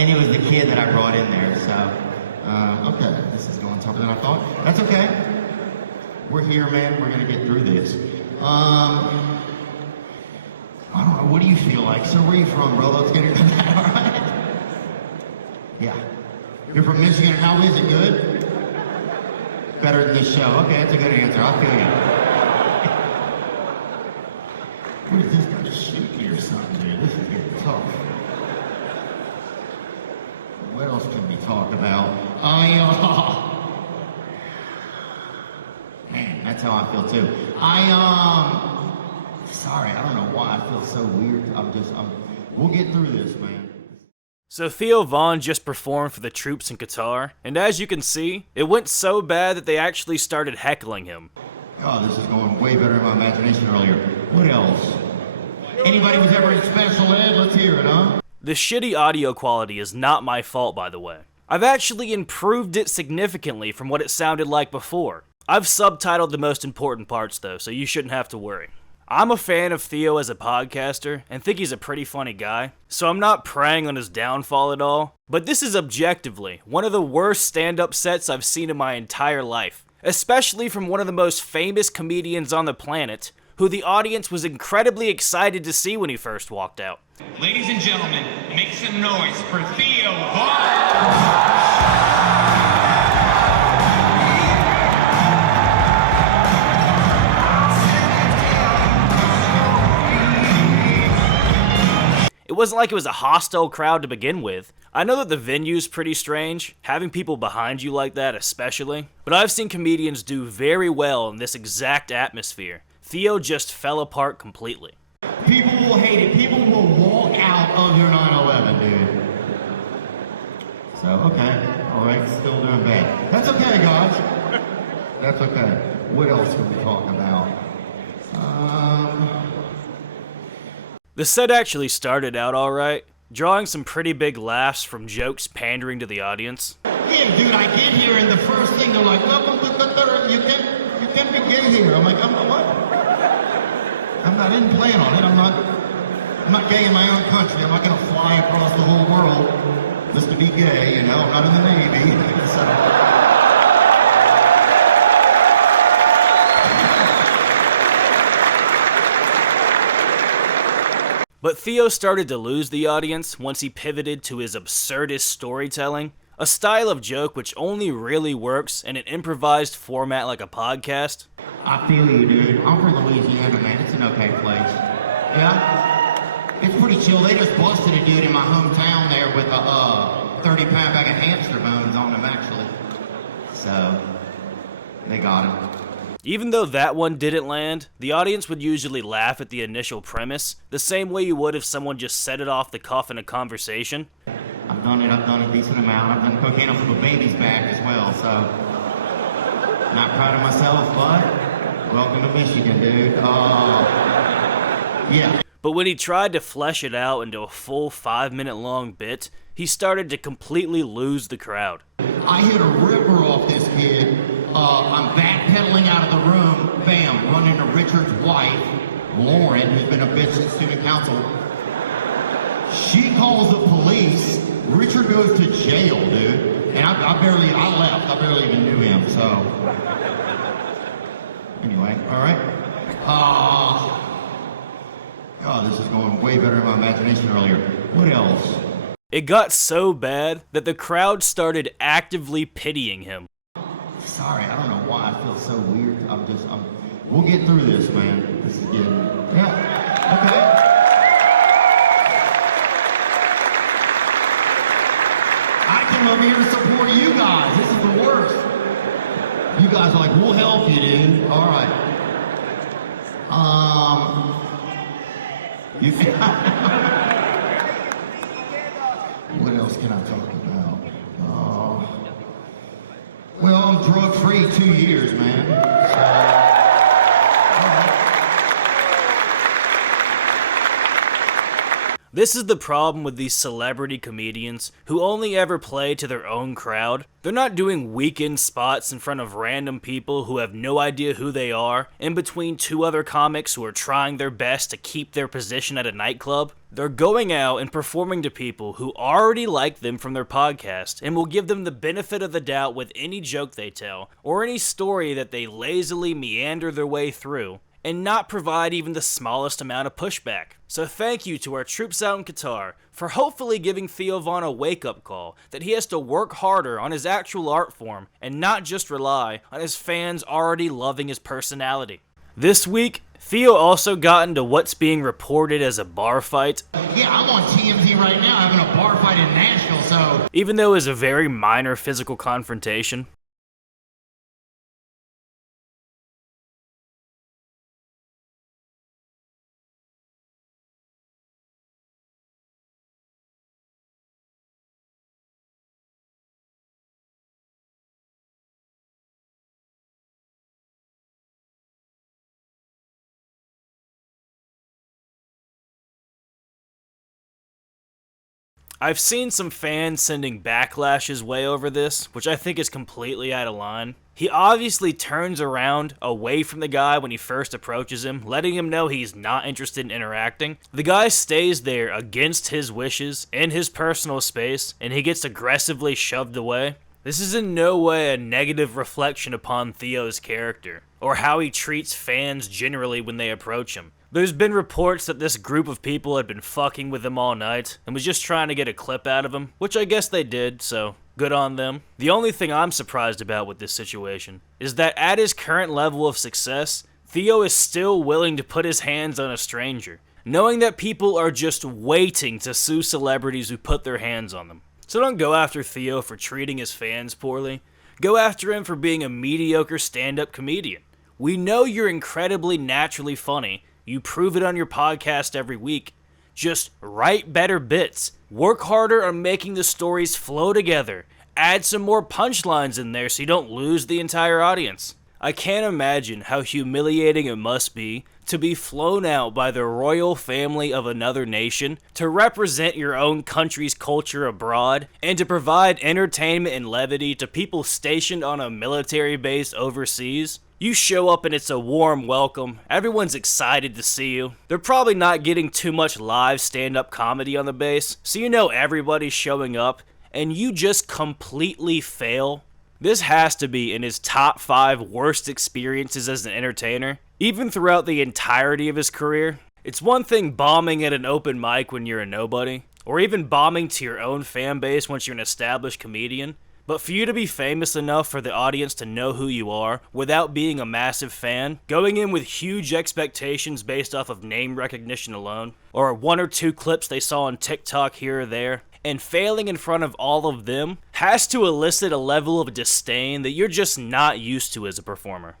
And it was the kid that I brought in there, so, okay, this is going tougher than I thought. That's okay. We're here, man. We're gonna get through this. I don't know, what do you feel like? So where are you from, bro? Let's get into that, all right? Yeah. You're from Michigan, and how is it? Good? Better than this show. Okay, that's a good answer. I feel you. What is this guy just shoot me or something, dude? This is getting tough. What else can we talk about? Man, that's how I feel too. Sorry, I don't know why I feel so weird. We'll get through this, man. So Theo Von just performed for the troops in Qatar, and as you can see, it went so bad that they actually started heckling him. Oh, this is going way better in my imagination earlier. What else? Anybody who's ever in special ed, let's hear it, huh? The shitty audio quality is not my fault, by the way. I've actually improved it significantly from what it sounded like before. I've subtitled the most important parts though, so you shouldn't have to worry. I'm a fan of Theo as a podcaster, and think he's a pretty funny guy, so I'm not preying on his downfall at all, but this is objectively one of the worst stand-up sets I've seen in my entire life, especially from one of the most famous comedians on the planet, who the audience was incredibly excited to see when he first walked out. Ladies and gentlemen, make some noise for Theo Von! It wasn't like it was a hostile crowd to begin with. I know that the venue's pretty strange, having people behind you like that especially, but I've seen comedians do very well in this exact atmosphere. Theo just fell apart completely. People will hate it. People will walk out of your 9/11, dude. So, okay. All right, still doing bad. That's okay, guys. That's okay. What else can we talk about? The set actually started out alright, drawing some pretty big laughs from jokes pandering to the audience. Yeah, dude, I get here and the first thing they're like, welcome to Qatar, you can't be gay here. I'm like, I'm not what? I didn't plan on it. I'm not gay in my own country. I'm not gonna fly across the whole world just to be gay, you know. I'm not in the Navy. So. But Theo started to lose the audience once he pivoted to his absurdist storytelling, a style of joke which only really works in an improvised format like a podcast. I feel you, dude. I'm from Louisiana, man. It's an okay place. Yeah? It's pretty chill. They just busted a dude in my hometown there with a 30-pound bag of hamster bones on him, actually. So, they got him. Even though that one didn't land, the audience would usually laugh at the initial premise, the same way you would if someone just said it off the cuff in a conversation. I've done it a decent amount. I've done cocaine off of a baby's back as well, so not proud of myself, but welcome to Michigan, dude. Yeah. But when he tried to flesh it out into a full 5-minute long bit, he started to completely lose the crowd. I hit a ripper off this kid. I'm backpedaling out of the room, bam, run into Richard's wife, Lauren, who's been a bitch at student council. She calls the police. Richard goes to jail, dude. And I left. I barely even knew him, so. Anyway, all right. God, this is going way better in my imagination earlier. What else? It got so bad that the crowd started actively pitying him. Sorry, I don't know why I feel so weird. We'll get through this, man. This is good. Yeah, okay. I came over here to support you guys. This is the worst. You guys are like, we'll help you, dude. All right. What else can I talk about? Well, I'm drug-free 2 years, man. This is the problem with these celebrity comedians who only ever play to their own crowd. They're not doing weekend spots in front of random people who have no idea who they are, in between two other comics who are trying their best to keep their position at a nightclub. They're going out and performing to people who already like them from their podcast and will give them the benefit of the doubt with any joke they tell or any story that they lazily meander their way through, and not provide even the smallest amount of pushback. So thank you to our troops out in Qatar for hopefully giving Theo Von a wake-up call that he has to work harder on his actual art form and not just rely on his fans already loving his personality. This week, Theo also got into what's being reported as a bar fight. Yeah, I'm on TMZ right now having a bar fight in Nashville, so... Even though it was a very minor physical confrontation. I've seen some fans sending backlash his way over this, which I think is completely out of line. He obviously turns around away from the guy when he first approaches him, letting him know he's not interested in interacting. The guy stays there against his wishes, in his personal space, and he gets aggressively shoved away. This is in no way a negative reflection upon Theo's character, or how he treats fans generally when they approach him. There's been reports that this group of people had been fucking with him all night and was just trying to get a clip out of him, which I guess they did, so good on them. The only thing I'm surprised about with this situation is that at his current level of success, Theo is still willing to put his hands on a stranger, knowing that people are just waiting to sue celebrities who put their hands on them. So don't go after Theo for treating his fans poorly. Go after him for being a mediocre stand-up comedian. We know you're incredibly naturally funny. You prove it on your podcast every week. Just write better bits. Work harder on making the stories flow together. Add some more punchlines in there so you don't lose the entire audience. I can't imagine how humiliating it must be to be flown out by the royal family of another nation to represent your own country's culture abroad and to provide entertainment and levity to people stationed on a military base overseas. You show up and it's a warm welcome. Everyone's excited to see you. They're probably not getting too much live stand-up comedy on the base, so you know everybody's showing up, and you just completely fail. This has to be in his top 5 worst experiences as an entertainer, even throughout the entirety of his career. It's one thing bombing at an open mic when you're a nobody, or even bombing to your own fan base once you're an established comedian. But for you to be famous enough for the audience to know who you are without being a massive fan, going in with huge expectations based off of name recognition alone, or 1 or 2 clips they saw on TikTok here or there, and failing in front of all of them, has to elicit a level of disdain that you're just not used to as a performer.